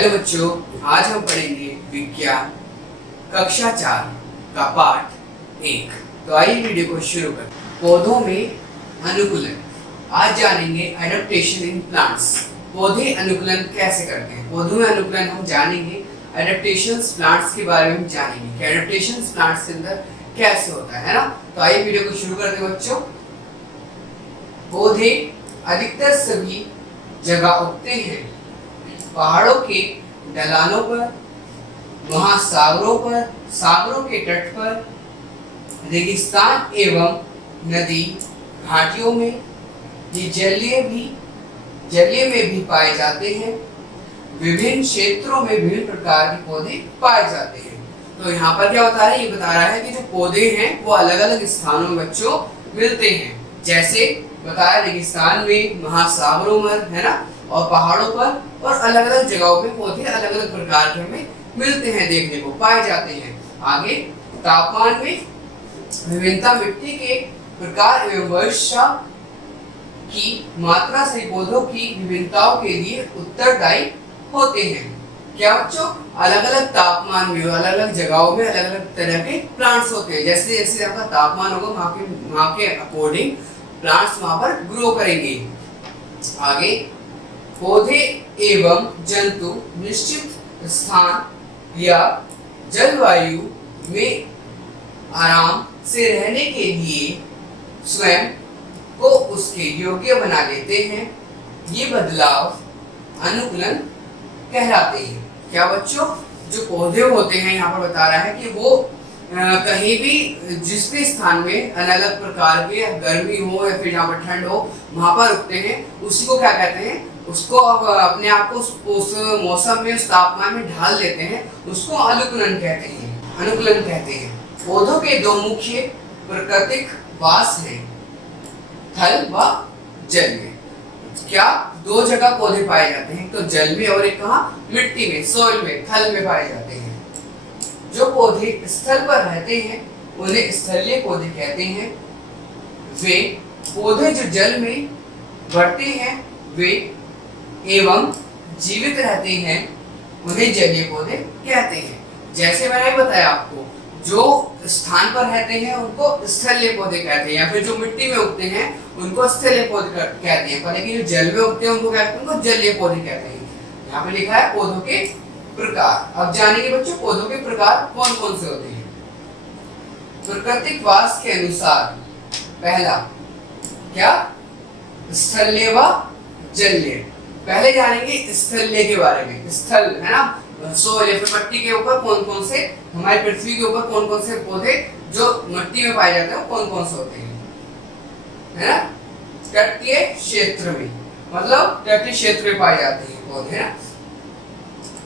Hello बच्चों, आज हम पढ़ेंगे विज्ञान कक्षा 4 का पाठ 1। तो आइए वीडियो को शुरू करें। पौधों में अनुकूलन। आज जानेंगे एडेप्टेशन इन प्लांट्स। पौधे अनुकूलन कैसे करते हैं। पौधों में अनुकूलन हम जानेंगे। एडेप्टेशन प्लांट्स के बारे में हम जानेंगे कि एडेप्टेशन प्लांट्स के अंदर कैसे होता है ना। तो आइए वीडियो को शुरू करते हैं बच्चों। पौधे अधिकतर सभी जगह उगते हैं। पहाड़ों के ढलानों पर, महासागरों पर, सागरों के तट पर, रेगिस्तान एवं नदी घाटियों में, ये जलीय में भी पाए जाते हैं। विभिन्न क्षेत्रों में विभिन्न प्रकार के पौधे पाए जाते हैं। तो यहाँ पर क्या बता रहा है, ये बता रहा है कि जो पौधे हैं वो अलग अलग स्थानों में बच्चों मिलते हैं। जैसे बताया रेगिस्तान में, महासागरों में, है ना, और पहाड़ों पर और अलग अलग जगहों में पौधे अलग अलग प्रकार के हमें मिलते हैं, देखने को पाए जाते हैं। आगे तापमान में विभिन्नता, मिट्टी के प्रकार एवं वर्षा की मात्रा से पौधों की विभिन्नताओं के लिए उत्तरदायी होते हैं। क्या बच्चों, अलग अलग तापमान में, अलग अलग जगहों में अलग अलग तरह के प्लांट्स होते हैं। जैसे जैसे आपका तापमान होगा वहाँ के अकॉर्डिंग प्लांट्स वहाँ पर ग्रो करेंगे। आगे पौधे एवं जंतु निश्चित स्थान या जलवायु में आराम से रहने के लिए स्वयं को उसके योग्य बना लेते हैं। ये बदलाव अनुकूलन कहलाते हैं। क्या बच्चों, जो पौधे होते हैं यहाँ पर बता रहा है कि वो कहीं भी जिस भी स्थान में अलग अलग प्रकार के, गर्मी हो या फिर जहाँ पर ठंड हो, वहां पर उगते हैं। उसी को क्या कहते हैं, उसको अपने आप को उस मौसम में, उस तापमान में ढाल लेते हैं, उसको अनुकूलन कहते हैं। अनुकूलन कहते हैं। पौधों के दो मुख्य प्राकृतिक वास हैं, थल व जल में। क्या, दो जगह पौधे पाए जाते हैं, तो जल में और एक कहाँ, मिट्टी में, सोइल में, थल में पाए जाते हैं। जो पौधे स्थल पर रहते हैं उन्हें स्थलीय पौधे कहते हैं। वे पौधे जो जल में बढ़ते हैं वे एवं जीवित रहते हैं उन्हें जलीय पौधे कहते हैं। जैसे मैंने बताया आपको, जो स्थान पर रहते हैं उनको स्थलीय पौधे कहते हैं, या फिर जो मिट्टी में उगते हैं उनको स्थलीय पौधे कहते हैं, पर लेकिन जो जल में उगते हैं उनको कहते हैं, उनको जलीय पौधे कहते हैं। यहाँ पे लिखा है पौधों के प्रकार। अब जानेंगे बच्चों पौधों के प्रकार कौन कौन से होते हैं। प्राकृतिक वास के अनुसार पहला क्या, स्थलीय व जलीय। पहले जानेंगे स्थलीय के बारे में। स्थल है ना, सोइल या फिर मिट्टी के ऊपर कौन कौन से, हमारी पृथ्वी के ऊपर कौन कौन से पौधे जो मिट्टी में पाए जाते हैं कौन कौन से होते हैं, है ना। तटीय क्षेत्र में, मतलब तटीय क्षेत्र में पाए जाते हैं पौधे, है ना।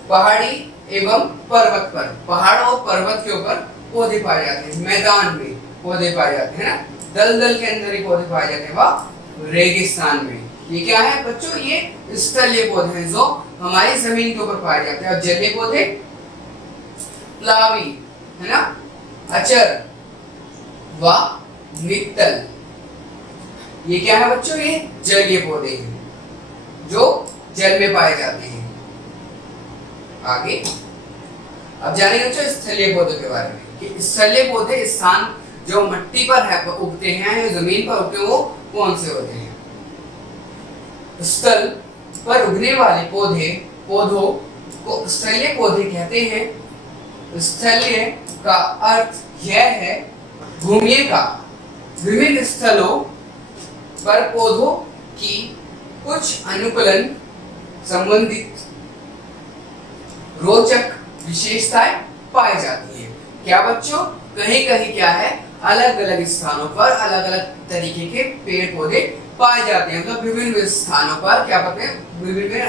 पहाड़ी एवं पर्वत पर, पहाड़ और पर्वत के ऊपर पौधे पाए जाते हैं। मैदान में पौधे पाए जाते हैं ना, दलदल के अंदर ही पौधे पाए जाते हैं, वह रेगिस्तान में। ये क्या है बच्चों, ये स्थलीय पौधे हैं जो हमारी जमीन के ऊपर पाए जाते हैं। और जलीय पौधे प्लावी, है ना, अचर व मित्तल, ये क्या है बच्चों, ये जलीय पौधे हैं जो जल में पाए जाते हैं। आगे अब जानेंगे बच्चों स्थलीय पौधों के बारे में कि स्थलीय पौधे स्थान जो मिट्टी पर है उगते हैं या जमीन पर उगते हैं वो कौन से होते हैं। स्थल पर उगने वाले पौधों को स्थलीय पौधे कहते हैं। स्थलीय का अर्थ यह है भूमि का विभिन्न स्थलों पर पौधों की कुछ अनुकूलन संबंधित रोचक विशेषताएं पाई जाती है। क्या बच्चों, कहीं कहीं क्या है, अलग अलग स्थानों पर अलग अलग तरीके के पेड़ पौधे पाए जाते हैं। मतलब विभिन्न स्थानों पर क्या कहते हैं, विभिन्न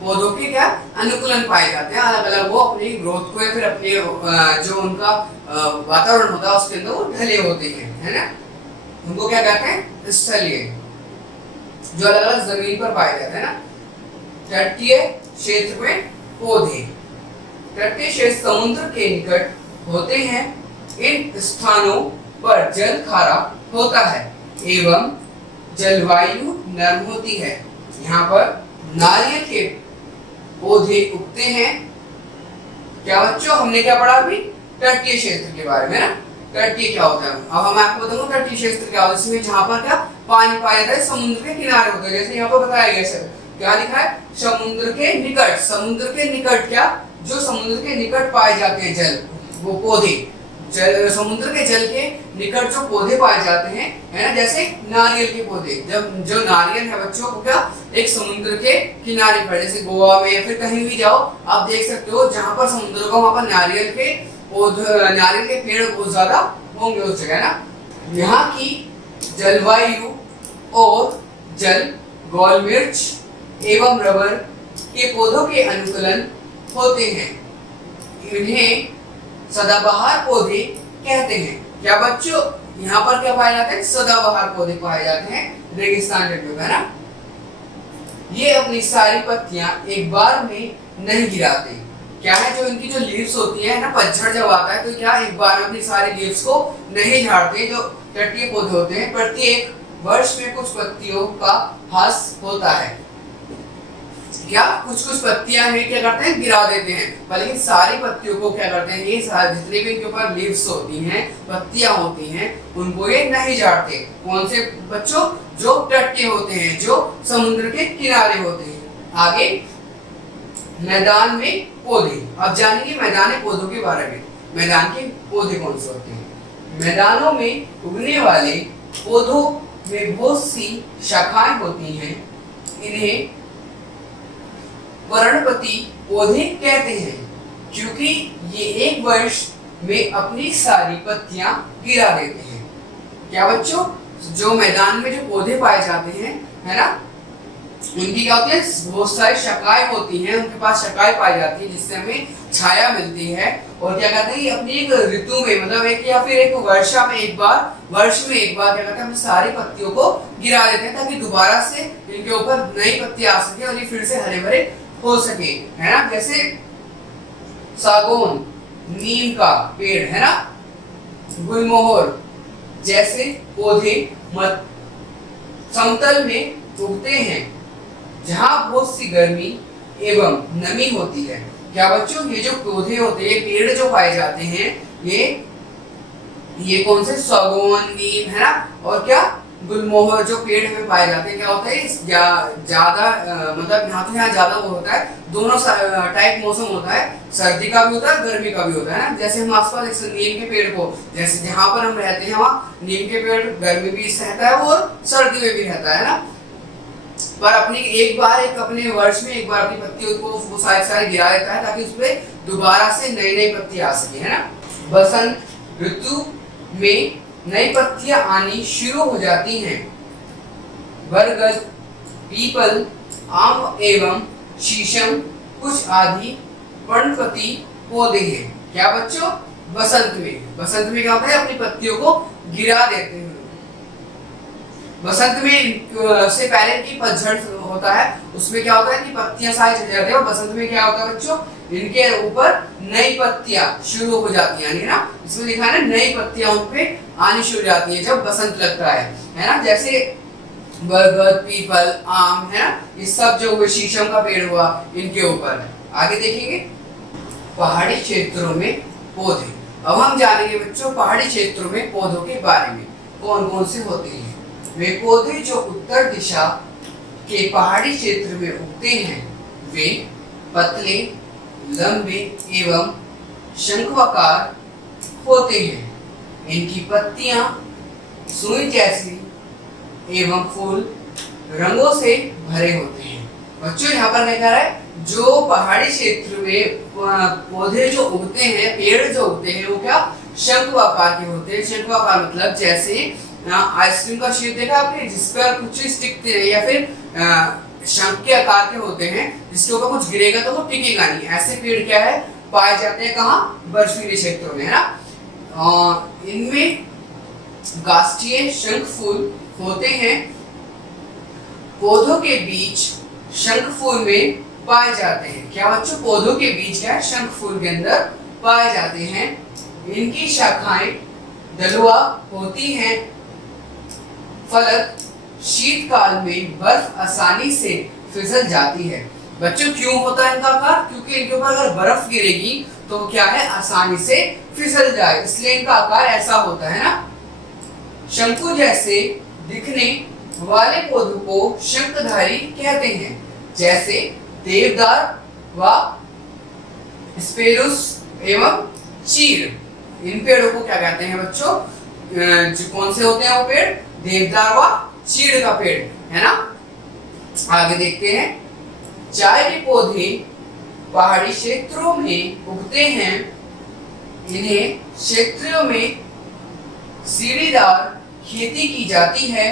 पौधों के क्या अनुकूलन पाए जाते हैं। अलग अलग वो अपनी ग्रोथ को या फिर अपने जो उनका वातावरण होता है उसके अंदर वो ढले होते हैं, है ना। उनको क्या कहते हैं, स्थलीय, जो अलग अलग जमीन पर पाए जाते हैं ना। तटीय क्षेत्र में पौधे, तटीय क्षेत्र समुद्र के निकट होते हैं। इन स्थानों पर जल खारा होता है एवं जलवायु नर्म होती है। यहाँ पर नारियल के पौधे उगते हैं। क्या बच्चों, हमने क्या पढ़ा अभी? तटीय क्षेत्र के बारे में ना। तटीय क्या होता है? अब मैं आपको बताऊंगा तटीय क्षेत्र क्या होता है। इसमें जहां पर क्या पानी पाया जाता है, समुद्र के किनारे होते हैं। जैसे यहाँ पर बताया गया सर, क्या लिखा है? समुद्र के निकट। समुद्र के निकट क्या? जो समुद्र के निकट पाए जाते हैं जल, वो पौधे। जल, समुद्र के जल के निकट जो पौधे पाए जाते हैं, है ना, जैसे नारियल के पौधे। जब जो नारियल है बच्चों को क्या, एक समुद्र के किनारे पर, जैसे गोवा में या फिर कहीं भी जाओ आप देख सकते हो, जहां पर समुद्र का वहां पर नारियल के पौधे, नारियल के पेड़ बहुत ज्यादा होंगे उस जगह ना। यहाँ की जलवायु और जल गोल मिर्च एवं रबर के पौधों के अनुकूलन होते हैं। इन्हें सदाबहार पौधे कहते हैं। क्या बच्चों, यहाँ पर क्या पाए जाते हैं? सदाबहार पौधे पाए जाते हैं रेगिस्तान जगह में, है ना। ये अपनी सारी पत्तियां एक बार में नहीं गिराते। क्या है, जो इनकी जो लीव्स होती है ना, पतझड़ जब आता है तो क्या एक बार में अपनी सारी लीव्स को नहीं झाड़ते। जो तटीय पौधे होते हैं, प्रत्येक वर्ष में कुछ पत्तियों का ह्रास होता है। क्या कुछ कुछ पत्तियां हैं, क्या करते हैं? गिरा देते हैं। लेकिन सारी पत्तियों को क्या करते हैं? ये सारे जितने भी इनके ऊपर लीव्स होती हैं, पत्तियां होती हैं, उनको ये नहीं झाड़ते। कौन से बच्चों? जो तटीय होते हैं, जो समुद्र के किनारे होते हैं। आगे मैदान में पौधे। अब जानेंगे मैदानी पौधों के बारे में। मैदान के पौधे कौन से होते हैं? मैदानों में उगने वाले पौधों में बहुत सी शाखाएं होती हैं। इन्हें पर्णपति पौधे कहते हैं, क्योंकि ये एक वर्ष में अपनी सारी पत्तियां गिरा देते हैं। क्या बच्चों, जो मैदान में जो पौधे पाए जाते हैं, है ना, उनकी क्या होती है? बहुत सारी शाखाएं होती हैं, उनके पास शाखाएं पाई जाती है, जिससे हमें छाया मिलती है। और क्या कहते हैं? अपनी एक ऋतु में, मतलब एक या फिर एक वर्षा में एक बार, वर्ष में एक बार क्या कहते हैं? अपनी सारी पत्तियों को गिरा देते हैं, ताकि दोबारा से इनके ऊपर नई पत्तियां आ सके और ये फिर से हरे भरे हो सके, है ना। जैसे सागौन, नीम का पेड़, है ना, गुलमोहर जैसे पौधे समतल में उगते हैं, जहां बहुत सी गर्मी एवं नमी होती है। क्या बच्चों, ये जो पौधे होते हैं, पेड़ जो पाए जाते हैं, ये कौन से? सागौन, नीम, है ना, और क्या गुलमोहर जो पेड़ में पाए जाते हैं। क्या होता है? ज्यादा मतलब यहाँ तो यहाँ ज्यादा वो होता है, दोनों टाइप मौसम होता है, सर्दी का भी होता है, गर्मी का भी होता है ना। जैसे हम आसपास नीम के पेड़ को, जैसे जहाँ पर हम रहते हैं वहाँ नीम के पेड़ गर्मी भी रहता है और सर्दी में भी रहता है ना। पर अपने वर्ष में एक बार अपनी पत्तियों को वो सारे गिरा देता है, ताकि उसपे दोबारा से नई नई पत्ती आ सके, है ना। बसंत ऋतु में नई पत्तियां आनी शुरू हो जाती हैं। बरगद, पीपल, आम एवं शीशम कुछ आदि पर्णपति पौधे हैं। क्या बच्चों, बसंत में क्या होता है? अपनी पत्तियों को गिरा देते हैं। बसंत में से पहले की पतझड़ होता है, उसमें क्या होता है कि पत्तियां सारी झड़ जाती है, और बसंत में क्या होता है बच्चों? इनके ऊपर नई पत्तियां शुरू हो जाती हैं, ना। इसमें लिखा है ना, नई पत्तियां उन पे आनी शुरू हो जाती है जब बसंत लगता है ना। जैसे बरगद, पीपल, आम, है ना, ये सब जो हुए, शीशम का पेड़ हुआ, इनके ऊपर। आगे देखेंगे पहाड़ी क्षेत्रों में पौधे। अब हम जानेंगे बच्चों पहाड़ी क्षेत्रों में पौधों के बारे में, कौन कौन से होते हैं। वे पौधे जो उत्तर दिशा के पहाड़ी क्षेत्र में उगते हैं, वे पतले, लंबे एवं शंक्वाकार होते हैं। इनकी पत्तियां सुई जैसी एवं फूल रंगों से भरे होते हैं। बच्चों यहाँ पर क्या कह रहा है? जो पहाड़ी क्षेत्र में पौधे जो उगते हैं, पेड़ जो उगते हैं, वो क्या शंक्वाकार के होते हैं। शंक्वाकार मतलब जैसे आइसक्रीम का शेप देखा आपने, जिस पर कुछ चीज टिकती है, या फिर शंख के आकार के होते हैं, जिसके ऊपर कुछ गिरेगा तो वो टिकेगा नहीं। ऐसे पेड़ क्या है? पाए जाते हैं कहाँ? बर्फीले क्षेत्रों में, है ना। इनमें काष्ठीय शंख फूल होते हैं। पौधों के बीच शंख फूल में पाए जाते हैं। क्या बच्चों? पौधों के बीच क्या है? शंख फूल के अंदर पाए जाते हैं। इनकी शाखाएं दलुआ होती हैं। फलक शीतकाल में बर्फ आसानी से फिसल जाती है। बच्चों क्यों होता है इनका आकार? क्योंकि इनके ऊपर अगर बर्फ गिरेगी तो क्या है, आसानी से फिसल जाए, इसलिए इनका आकार ऐसा होता है ना। शंकु जैसे दिखने वाले पौधों को शंखधारी कहते हैं, जैसे देवदार व स्पेरुस एवं चीड़। इन पेड़ों को क्या कहते हैं बच्चों? जो कौन से होते हैं वो पेड़? देवदार व चीड़ का पेड़, है ना। आगे देखते हैं। चाय के पौधे पहाड़ी क्षेत्रों में उगते हैं। इन्हें क्षेत्रों में सीढ़ीदार खेती की जाती है।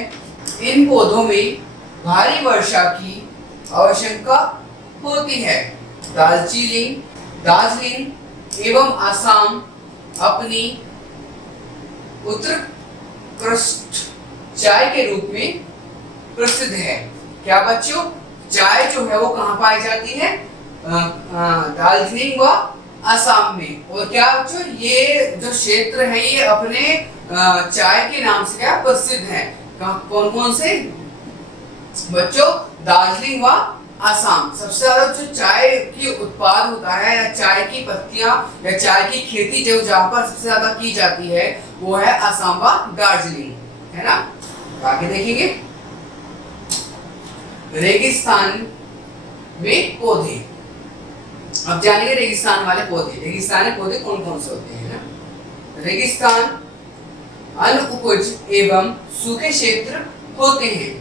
इन पौधों में भारी वर्षा की आवश्यकता होती है। दार्जिलिंग एवं आसाम अपनी उत्कृष्ट चाय के रूप में प्रसिद्ध है। क्या बच्चों? चाय जो है वो कहाँ पाई जाती है? दार्जिलिंग व आसाम में। और क्या बच्चों, ये जो क्षेत्र है ये अपने चाय के नाम से क्या प्रसिद्ध है? कौन कौन से बच्चों? दार्जिलिंग व आसाम। सबसे ज्यादा जो चाय की उत्पाद होता है या चाय की पत्तियां या चाय की खेती जो जहाँ पर सबसे ज्यादा की जाती है वो है आसाम व दार्जिलिंग, है ना। आगे देखेंगे। रेगिस्तान में पौधे। अब जानेंगे रेगिस्तान वाले पौधे। रेगिस्तानी पौधे कौन कौन से होते हैं ना। रेगिस्तान अनुपज एवं सूखे क्षेत्र होते हैं।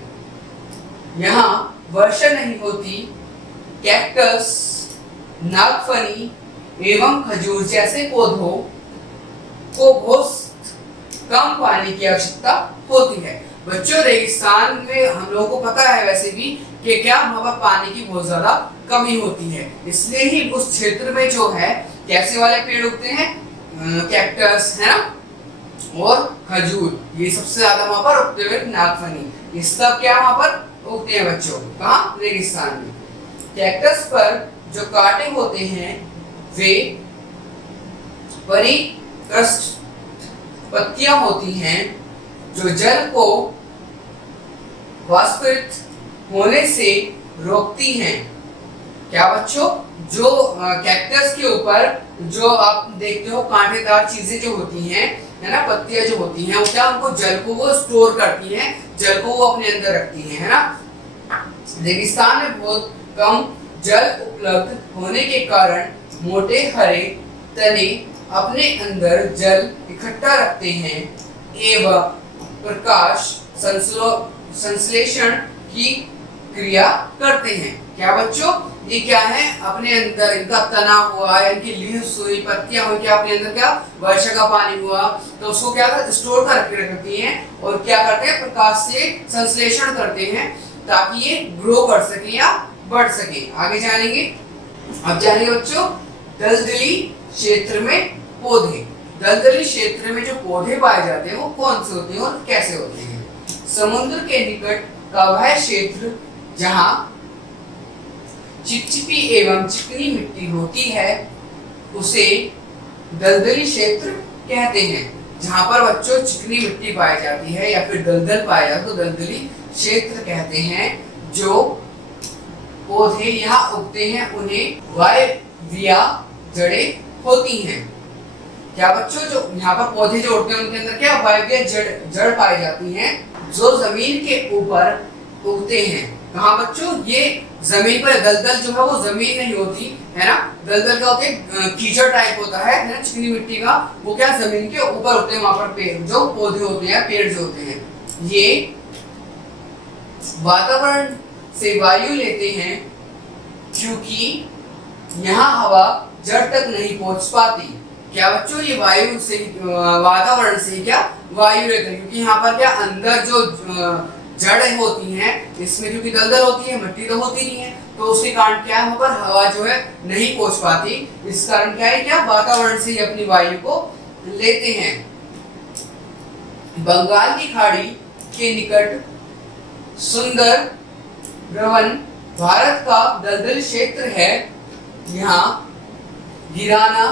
यहाँ वर्षा नहीं होती। कैक्टस, नागफनी एवं खजूर जैसे पौधों को बहुत कम पानी की आवश्यकता होती है। बच्चों, रेगिस्तान में हम लोगों को पता है वैसे भी कि क्या वहां पर पानी की बहुत ज्यादा कमी होती है, इसलिए ही उस क्षेत्र में जो है कैसे वाले पेड़ उगते हैं? कैक्टस, है ना, और खजूर। ये सबसे ज्यादा वहां पर उगते हुए नागफनी, ये सब क्या वहां पर उगते हैं बच्चों? कहाँ? रेगिस्तान में। कैक्टस पर जो कांटे होते हैं वे परिकृष्ट पत्तियां होती हैं जो जल को वाष्पित होने से रोकती हैं। क्या बच्चों? जो कैक्टस के ऊपर जो आप देखते हो कांटेदार चीजें जो होती हैं, है ना, पत्तियां जो होती हैं, वो क्या उनको जल को वो स्टोर करती हैं, जल को वो अपने अंदर रखती हैं, है ना। रेगिस्तान में बहुत कम जल उपलब्ध होने के कारण मोटे हरे तने अपने अंदर जल इकट्ठा रखते हैं एवं प्रकाश संश्लेषण की क्रिया करते हैं। क्या बच्चों? ये क्या है? अपने अंदर इनका तना हुआ, इनकी लीव्स हुई, पत्तियां हुई, क्या अपने अंदर क्या वर्षा का पानी हुआ तो उसको क्या स्टोर कर रखती हैं और क्या करते हैं? प्रकाश से संश्लेषण करते हैं ताकि ये ग्रो कर सके या बढ़ सके। आगे जानेंगे। अब जानेंगे बच्चों दलदली क्षेत्र में पौधे। दलदली क्षेत्र में जो पौधे पाए जाते हैं वो कौन से होते हैं और कैसे होते हैं? समुद्र के निकट का वह क्षेत्र जहां चिपचिपी एवं चिकनी मिट्टी होती है उसे दलदली क्षेत्र कहते हैं। जहां पर बच्चों चिकनी मिट्टी पाई जाती है या फिर दलदल पाया जाता है तो दलदली क्षेत्र कहते हैं। जो पौधे यहाँ उगते हैं उन्हें वायवीय जड़ें होती हैं। क्या बच्चों? जो यहाँ पर पौधे जो उगते हैं उनके अंदर क्या वायवीय जड़ पाई जाती हैं जो जमीन के ऊपर उगते हैं। कहाँ बच्चों? ये जमीन पर। दलदल जो है वो जमीन नहीं होती, है ना। दलदल का होता है कीचड़ टाइप होता है ना, चिकनी मिट्टी का, वो क्या जमीन के ऊपर होते हैं। वहां पर पेड़ जो पौधे होते हैं, पेड़ जो होते हैं, ये वातावरण से वायु लेते हैं क्योंकि यहाँ हवा जड़ तक नहीं पहुंच पाती। क्या बच्चों? ये वायु से वातावरण से क्या वायु लेते हैं क्योंकि यहाँ पर क्या अंदर जो जड़ें होती हैं इसमें क्योंकि दलदल होती है, मिट्टी तो होती नहीं है, तो उसके कारण क्या है पर हवा जो है नहीं पहुंच पाती। इस कारण क्या है क्या वातावरण से अपनी वायु को लेते हैं। बंगाल की खाड़ी के निकट सुंदर रवन भारत का दलदल क्षेत्र है। यहाँ गिराना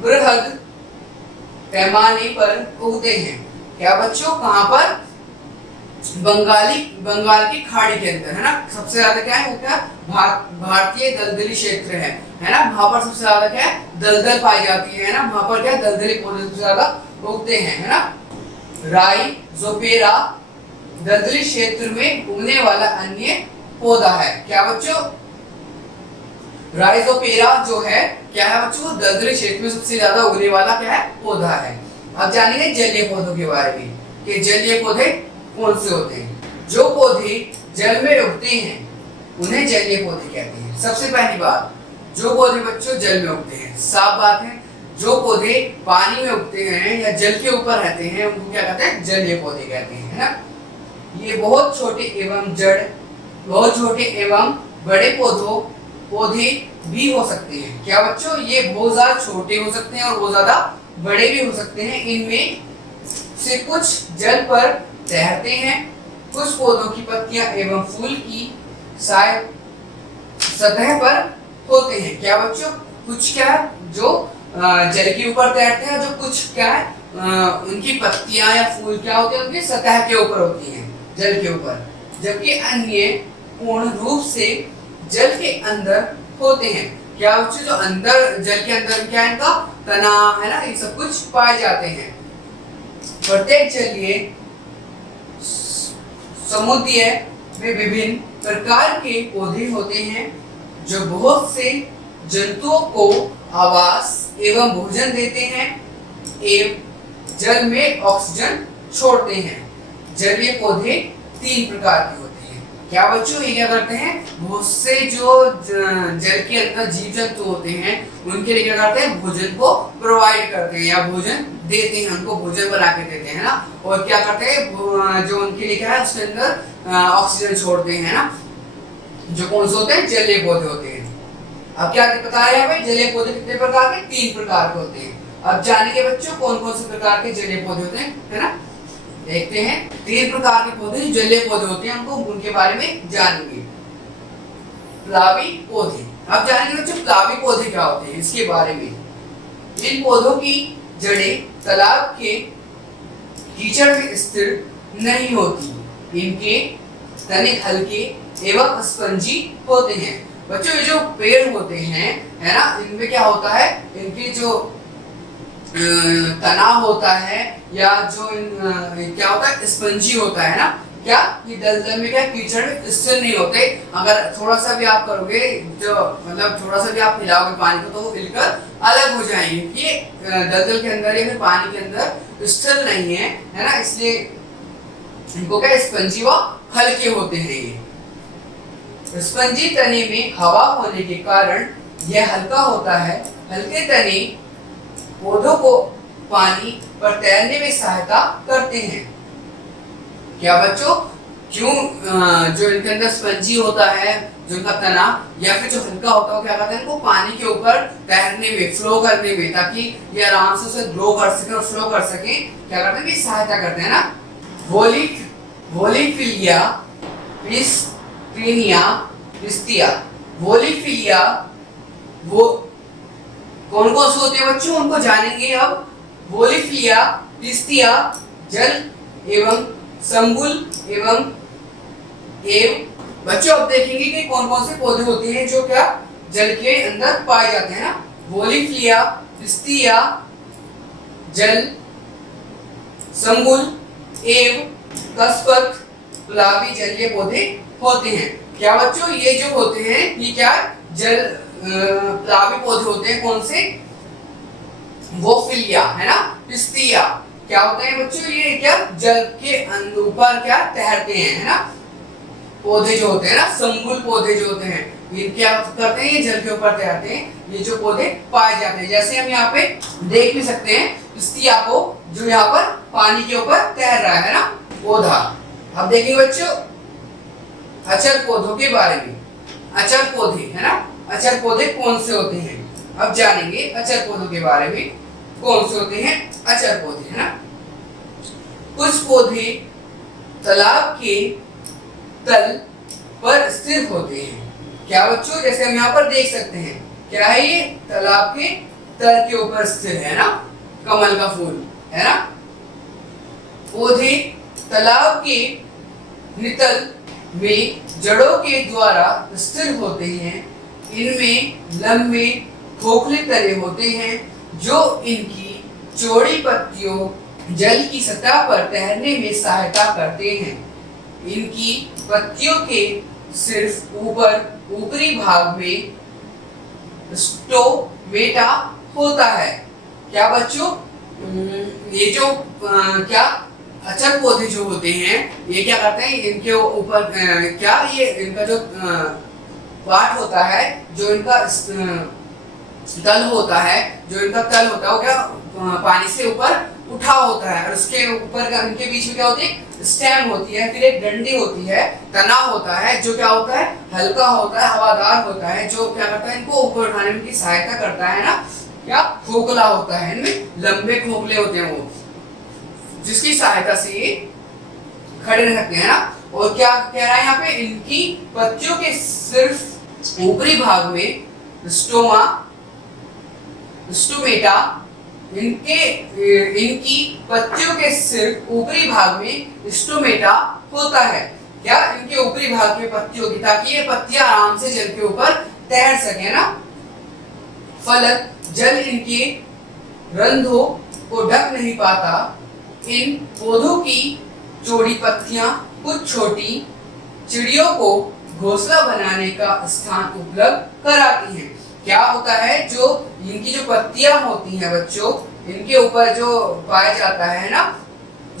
बृहद पैमाने पर उगते हैं। क्या बच्चों? कहां पर? बंगाल की खाड़ी के अंदर, है ना। सबसे ज्यादा क्या है, वो क्या भारतीय दलदली क्षेत्र है ना। वहां पर सबसे ज्यादा क्या है, दलदल पाई जाती है ना। वहां पर क्या दलदली पौधे सबसे ज्यादा उगते हैं, है ना। राइजोपेरा दलदली क्षेत्र में उगने वाला अन्य पौधा है। क्या बच्चों, राइजोपेरा जो है क्या है बच्चों, दलदली क्षेत्र में सबसे ज्यादा उगने वाला क्या है, पौधा है। अब जानेंगे जलीय पौधों के बारे में कि जलीय पौधे कौन से होते हैं। जो पौधे जल में उगते हैं उन्हें जलीय पौधे कहते हैं। सबसे पहली बात, जो पौधे बच्चों जल में उगते हैं, साफ बात है। जो पौधे पानी में उगते हैं या जल के ऊपर रहते हैं उनको क्या कहते हैं, जलीय पौधे कहते हैं, है ना। ये बहुत छोटे एवं जड़, बहुत छोटे एवं बड़े पौधे भी हो सकते हैं। क्या बच्चों, ये बहुत ज्यादा छोटे हो सकते हैं और बहुत ज्यादा बड़े भी हो सकते हैं। इनमें से कुछ जल पर तैरते हैं। कुछ पौधों की पत्तियां एवं फूल की शायद सतह पर होते हैं। क्या बच्चों, कुछ क्या जो जल के ऊपर तैरते हैं, जो कुछ क्या है उनकी पत्तियां या फूल क्या होते हैं, उनकी सतह के ऊपर होती हैं, जल के ऊपर। जबकि अन्य पूर्ण रूप से जल के अंदर होते हैं। क्या बच्चों, जो अंदर जल के अंदर क्या है, इनका तना है ना, ये सब कुछ पाए जाते हैं। प्रत्येक जलीय समुद्रीय में विभिन्न प्रकार के पौधे होते हैं जो बहुत से जंतुओं को आवास एवं भोजन देते हैं एवं जल में ऑक्सीजन छोड़ते हैं। जलीय पौधे 3 प्रकार के होते हैं। क्या बच्चों, ये क्या करते हैं, बहुत से जो जल के अंदर जीव जंतु होते हैं उनके लिए क्या करते हैं, भोजन को प्रोवाइड करते हैं या भोजन देते हैं, उनको भोजन बना के देते हैं ना। और क्या करते हैं, जो उनके लिए क्या है उसके अंदर ऑक्सीजन छोड़ते हैं ना। जो कौन से होते हैं, जलीय पौधे होते हैं। अब क्या बता रहे हैं भाई, जलीय पौधे कितने प्रकार के, 3 प्रकार के होते हैं। अब जानेंगे बच्चों कौन कौन से प्रकार के जलीय पौधे होते हैं, है ना। देखते हैं 3 प्रकार के पौधे जो जलीय पौधे होते हैं, उनको उनके बारे में जानेंगे। प्लावी पौधे। अब जानेंगे बच्चों प्लावी पौधे क्या होते हैं, इसके बारे में। इन पौधों की जड़ें तालाब के कीचड़ में स्थिर नहीं होती। इनके तने हल्के एवं स्पंजी होते हैं। बच्चों ये जो पेड़ होते हैं, है ना, इनमें क्या होता है, इनके जो तना होता है या जो क्या होता है, स्पंजी होता है ना। क्या ये दलदल में क्या कीचड़ में स्थिर नहीं होते। अगर थोड़ा सा भी आप करोगे, जो मतलब थोड़ा सा भी आप हिलाओगे पानी को, तो वो हिलकर अलग हो जाएंगे। ये दलदल के अंदर या फिर पानी के अंदर स्थिर नहीं है ना। इसलिए इनको क्या स्पंजी व हल्के होते हैं। ये स्पंजी तने में हवा होने के कारण यह हल्का होता है। हल्के तने पौधों को पानी पर तैरने में सहायता करते हैं। क्या बच्चों, क्यों, जो इनके अंदर स्पंजी होता है, जो इनका तना या फिर जो हल्का होता है, क्या कहते हैं, इनको पानी के ऊपर तैरने में, फ्लो करने में, ताकि ये आराम से उसे ग्रो कर सके और फ्लो कर सके, क्या करते हैं कि सहायता करते हैं ना। वोलिफिलिया पिस्टिनिया पिस्टिया। वोलिफिलिया वो कौन कौन से होते हैं बच्चों, उनको जानेंगे अब। वोलिफिलिया पिस्टिया जल एवं संबुल एवं बच्चों अब देखेंगे कि कौन कौन से पौधे होते हैं जो क्या जल के अंदर पाए जाते हैं ना। वोलिफिलिया पिस्टिया जल, संबुल एवं कस्पत प्लावी जलीय पौधे होते हैं। क्या बच्चों, ये जो होते हैं ये क्या जल प्लावी पौधे होते हैं। कौन से, वोफिलिया है ना, पिस्टिया क्या होते हैं बच्चों, ये क्या जल के ऊपर क्या तैरते हैं, है ना। पौधे जो होते हैं ना, संबुल पौधे जो होते हैं, ये क्या करते हैं, ये जल के ऊपर तैरते हैं। ये जो पौधे पाए जाते हैं, जैसे हम यहाँ पे देख भी सकते हैं पिस्टिया को, जो यहाँ पर पानी के ऊपर तैर रहा है ना, पौधा। अब देखिए बच्चों अचर पौधों के बारे में। अचर पौधे है ना, अचर पौधे कौन से होते हैं, अब जानेंगे अचर पौधों के बारे में। कौन से होते हैं अचर पौधे, है ना। कुछ पौधे तालाब के तल पर स्थिर होते हैं। क्या बच्चों, जैसे हम यहाँ पर देख सकते हैं, क्या है ये, तालाब के तल के ऊपर स्थिर है ना, कमल का फूल है ना। पौधे तालाब के नितल में जड़ों के द्वारा स्थिर होते हैं। इनमें लंबे खोखले तने होते हैं जो इनकी चौड़ी पत्तियों जल की सतह पर तैरने में सहायता करते हैं। इनकी पत्तियों के सिर्फ ऊपरी भाग में स्टोमेटा होता है। क्या बच्चों, ये जो क्या अचल पौधे जो होते हैं ये क्या करते हैं, इनके ऊपर क्या ये इनका जो पार्ट होता है, जो इनका तल होता है, वो क्या पानी से ऊपर उठा होता है और उसके ऊपर इनके बीच में क्या होती है, स्टेम होती है, फिर एक डंडी होती है, तना होता है जो क्या होता है, हल्का होता है, हवादार होता है, जो क्या करता है इनको ऊपर उठाने में की सहायता करता है ना। क्या खोखला होता है, इनमें लंबे खोखले होते हैं वो, जिसकी सहायता से ये खड़े रह सकते हैं ना। और क्या कह रहा है यहाँ पे, इनकी पत्तियों के सिर्फ ऊपरी भाग में स्टोमेटा, इनकी पत्तियों के सिर्फ ऊपरी भाग में स्टोमेटा होता है। क्या इनके ऊपरी भाग में पत्तियों की, ताकि ये पत्तियां आराम से जल के ऊपर तैर सके ना। फलक जल इनके रंध्रों को ढक नहीं पाता। इन पौधों की चौड़ी पत्तियां कुछ छोटी चिड़ियों को घोंसला बनाने का स्थान उपलब्ध कराती हैं। क्या होता है, जो इनकी जो पत्तियां होती हैं बच्चों, इनके ऊपर जो पाया जाता है ना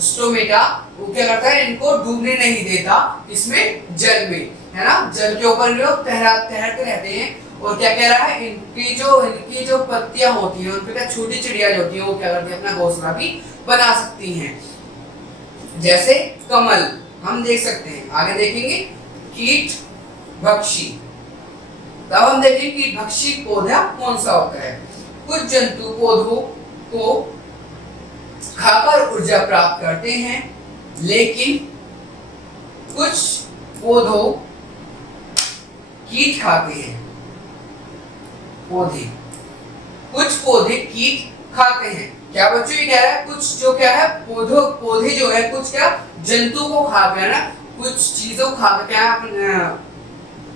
स्टोमेटा, वो क्या करता है, इनको डूबने नहीं देता इसमें जल में, है ना। जल के ऊपर लोग तैरते रहते हैं। और क्या कह रहा है, इनकी जो पत्तियां होती हैं, उनपे क्या छोटी चिड़िया जो होती है वो क्या करती है, अपना घोंसला भी बना सकती हैं। जैसे कमल हम देख सकते हैं, आगे देखेंगे कीट भक्षी। तब हम देखेंगे कीट भक्षी पौधा कौन सा होता है। कुछ जंतु पौधों को खाकर ऊर्जा प्राप्त करते हैं, लेकिन कुछ पौधों कीट खाते हैं। कुछ पौधे कीट खाते हैं। क्या बच्चों ये कह रहा है, कुछ जो क्या है पौधे जो है कुछ क्या जंतु को खाते हैं ना, कुछ चीजों खाकर क्या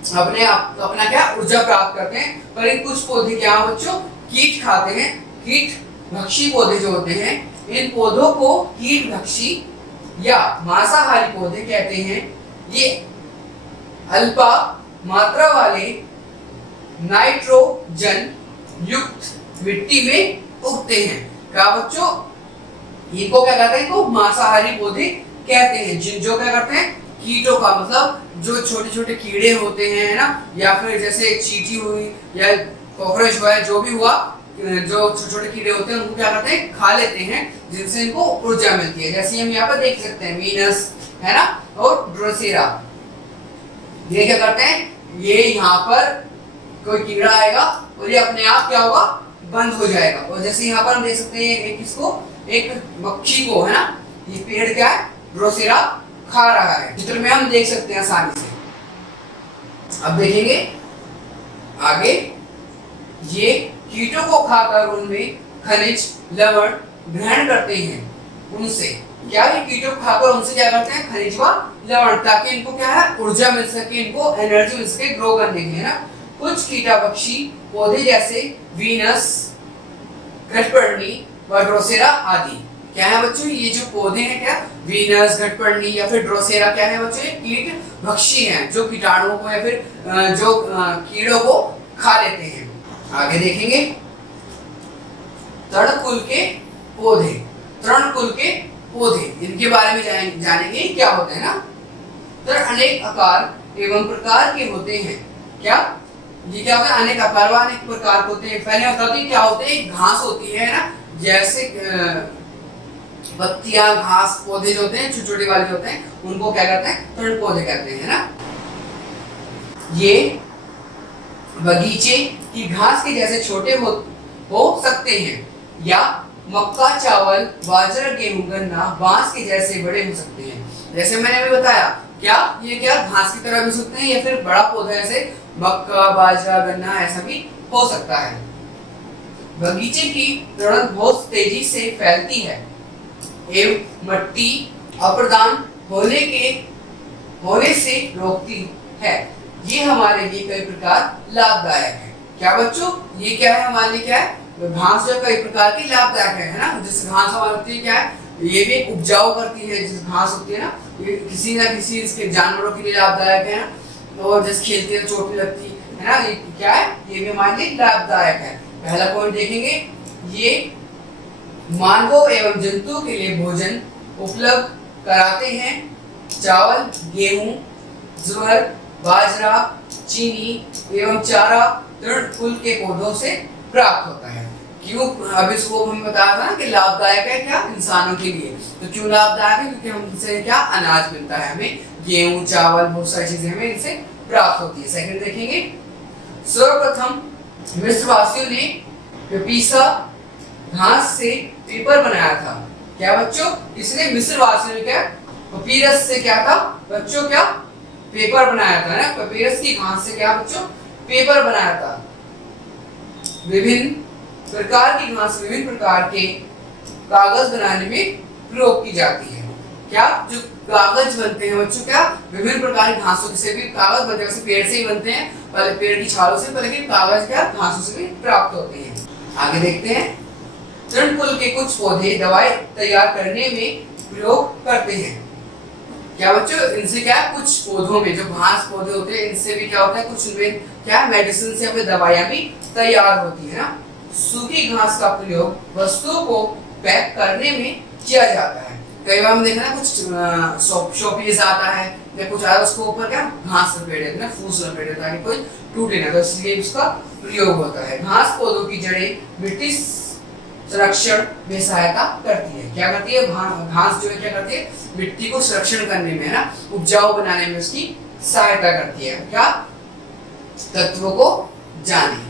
अपना क्या ऊर्जा प्राप्त करते हैं। पर इन कुछ पौधे क्या बच्चों कीट खाते हैं। कीट भक्षी पौधे जो होते हैं, इन पौधों को कीट भक्षी या मांसाहारी पौधे कहते हैं। ये अल्पा मात्रा वाले नाइट्रोजन युक्त मिट्टी में उगते हैं। क्या बच्चों, इनको क्या कहते हैं, इनको मांसाहारी पौधे कहते हैं। जो क्या करते हैं, कीटों का मतलब जो छोटे छोटे कीड़े होते हैं, है ना, या फिर जैसे चींटी हुई या कॉकरोच हुआ, जो भी हुआ, जो छोटे छोटे कीड़े होते हैं उनको क्या करते हैं, खा लेते हैं, जिनसे इनको ऊर्जा मिलती है। जैसे हम यहाँ पर देख सकते हैं वीनस, है ना, और ड्रोसेरा। ये क्या करते हैं, ये यहाँ पर कोई कीड़ा आएगा और ये अपने आप क्या होगा, बंद हो जाएगा। और जैसे यहाँ पर हम देख सकते हैं एक मक्खी को, है ना, ये पेड़ क्या है, ड्रोसेरा खा रहा है। चित्र में हम देख सकते हैं आसानी से। अब देखेंगे आगे, ये कीटों को खाकर उनमें खनिज लवण ग्रहण करते हैं। उनसे क्या, ये कीटों को खाकर उनसे क्या करते हैं, खनिज व लवण, ताकि इनको क्या है, ऊर्जा मिल सके, इनको एनर्जी मिल सके ग्रो करने के, है ना। कुछ कीटापक्षी पौधे जैसे वीनस, घटपर्णी व ड्रोसेरा आदि क्या है बच्चों, ये जो पौधे हैं क्या, वीनस, घटपर्णी या फिर ड्रोसेरा क्या है बच्चों, कीट भक्षी हैं, जो कीटाणुओं को या फिर जो कीड़ों को खा लेते हैं। आगे देखेंगे तृणकुल के पौधे, इनके बारे में जानेंगे क्या होते हैं ना। तृण अनेक आकार एवं प्रकार के होते हैं। क्या, ये क्या होता है, अनेक आकार व अनेक प्रकार के होते हैं। पहले बता दें क्या होते हैं, घास होती है ना, जैसे पत्तियां, घास, पौधे जो होते हैं छोटे छोटे वाले जो होते हैं, उनको क्या कहते हैं, तृण पौधे कहते हैं ना। ये बगीचे की घास के जैसे छोटे हो सकते हैं, या मक्का, चावल, बाजरा, गेहूं, गन्ना, बांस के जैसे बड़े हो सकते हैं। जैसे मैंने अभी बताया, क्या ये क्या घास की तरह भी हो सकते हैं, या फिर बड़ा पौधा जैसे मक्का, बाजरा, गन्ना ऐसा भी हो सकता है। बगीचे की तृण बहुत तेजी से फैलती है एवं मिट्टी अप्रदान होने के होने से रोकती है। ये हमारे लिए कई प्रकार लाभदायक है। क्या बच्चों, ये क्या है हमारे लिए, क्या है घास जो कई प्रकार की लाभदायक है ना। जैसे घास हमारी होती है क्या है, ये भी उपजाऊ करती है। जिस घास होती है ना, ये किसी ना किसी इसके जानवरों के लिए लाभदायक है ना। और जैसे खेलते हैं चोट नहीं लगती है ना, ये क्या है, ये भी हमारे लिए लाभदायक है। पहला पॉइंट देखेंगे, ये मानवों एवं जंतुओं के लिए भोजन उपलब्ध कराते हैं। चावल, गेहूं, ज्वार, बाजरा, चीनी एवं चारा तृणकुल के पौधों से प्राप्त होता है। क्यों, अब इसको हम बताया था ना कि लाभदायक है क्या इंसानों के लिए। तो क्यों लाभदायक है, क्योंकि हमसे क्या अनाज मिलता है, हमें गेहूं, चावल, बहुत सारी चीजें हमें इनसे प्राप्त होती है। सेकंड देखेंगे, सर्वप्रथम मिस्रवासियों ने पेपीसा घास से पेपर बनाया था। क्या बच्चों, इसने मिस्रवासियों ने क्या पेपीरस से क्या था बच्चों, क्या पेपर बनाया था ना। पेपीरस की घास से क्या बच्चों, पेपर बनाया था। विभिन्न प्रकार की घास विभिन्न प्रकार के कागज बनाने में प्रयोग की जाती है। क्या जो कागज बनते हैं बच्चों, क्या विभिन्न प्रकार की घासों से भी कागज बनते हैं। वैसे पेड़ से ही बनते हैं, पहले पेड़ की छालों से, लेकिन कागज क्या घासों से भी प्राप्त होते हैं। आगे देखते हैं, तृणकुल के कुछ पौधे दवाई तैयार करने में प्रयोग करते हैं। क्या बच्चों, इनसे क्या कुछ पौधों में जो घास पौधे होते हैं, इनसे भी क्या होता है, कुछ उनमें क्या मेडिसिन से फिर दवाइयां भी तैयार होती है ना। सूखी घास का प्रयोग वस्तुओं को पैक करने में किया जाता है। कई बार हम देखा ना, कुछ शोपीस आता है या कुछ आता है, उसको ऊपर क्या घास लपेट देते हैं, फूस लपेट देते हैं ताकि कोई टूटे ना, तो इसलिए उसका प्रयोग होता है। घास पौधों की जड़ें मिट्टी संरक्षण में सहायता करती है। क्या करती है, घास जो है क्या करती है, मिट्टी को संरक्षण करने में, है ना, उपजाऊ बनाने में उसकी सहायता करती है। क्या तत्वों को जाने,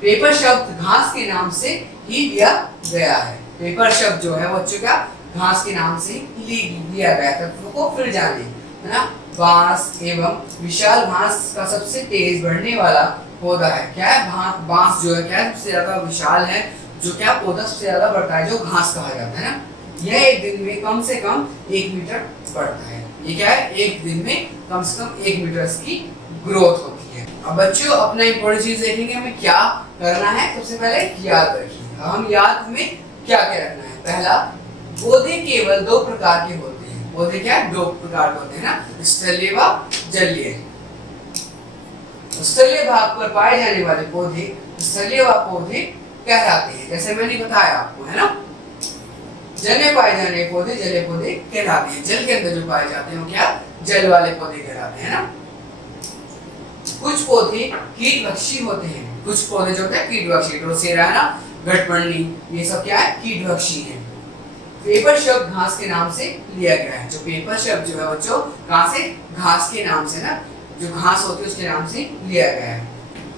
पेपर शब्द घास के नाम से ही लिया गया है। पेपर शब्द जो है बच्चों का घास के नाम से लिया गया है। तत्वों को फिर जाने, है ना। बांस एवं विशाल घास का सबसे तेज बढ़ने वाला पौधा है। क्या है, बांस जो है क्या सबसे ज्यादा विशाल है, जो क्या पौधा सबसे ज्यादा बढ़ता है, जो घास कहा जाता है ना। यह एक दिन में कम से कम 1 मीटर बढ़ता है। ये क्या है, एक दिन में कम से कम 1 मीटर की ग्रोथ होती है। अब बच्चों अपना इंपॉर्टेंट चीज देखेंगे, हमें क्या करना है। सबसे पहले याद रखिए, हम याद में क्या क्या रखना है। पहला, पौधे केवल 2 प्रकार के होते हैं। पौधे क्या 2 प्रकार के होते हैं ना, स्थलीय व जलीय। स्थलीय भाग पर पाए जाने वाले पौधे स्थलीय पौधे कहलाते हैं। जैसे मैंने बताया आपको, है ना। जल में पाए जाने पौधे जलीय पौधे कहलाते हैं। जल के अंदर जो पाए जाते हैं वो क्या जल वाले पौधे कहलाते हैं ना। कुछ पौधे कीटभक्षी होते हैं। कुछ पौधे जो होते हैं कीटभक्षी, ड्रोसेरा है ना, गठबंधनी, ये सब क्या है कीटभक्षी है। पेपर शब्द घास के नाम से लिया गया है। जो पेपर शब्द जो है बच्चों कहां से, घास के नाम से ना, जो घास होती है उसके नाम से लिया गया है।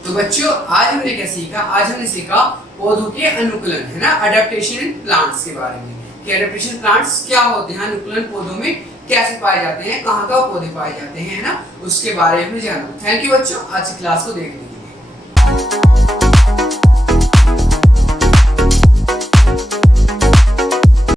तो बच्चों आज हमने क्या सीखा, आज हमने सीखा पौधों के अनुकूलन, है ना, अडेप्टेशन इन प्लांट्स के बारे में कि अडेप्टेशन प्लांट्स क्या होते हैं, अनुकूलन पौधों में कैसे पाए जाते हैं, कहाँ पौधे पाए जाते हैं, है ना, उसके बारे में जाना। थैंक यू बच्चों, आज की क्लास को देखने के लिए।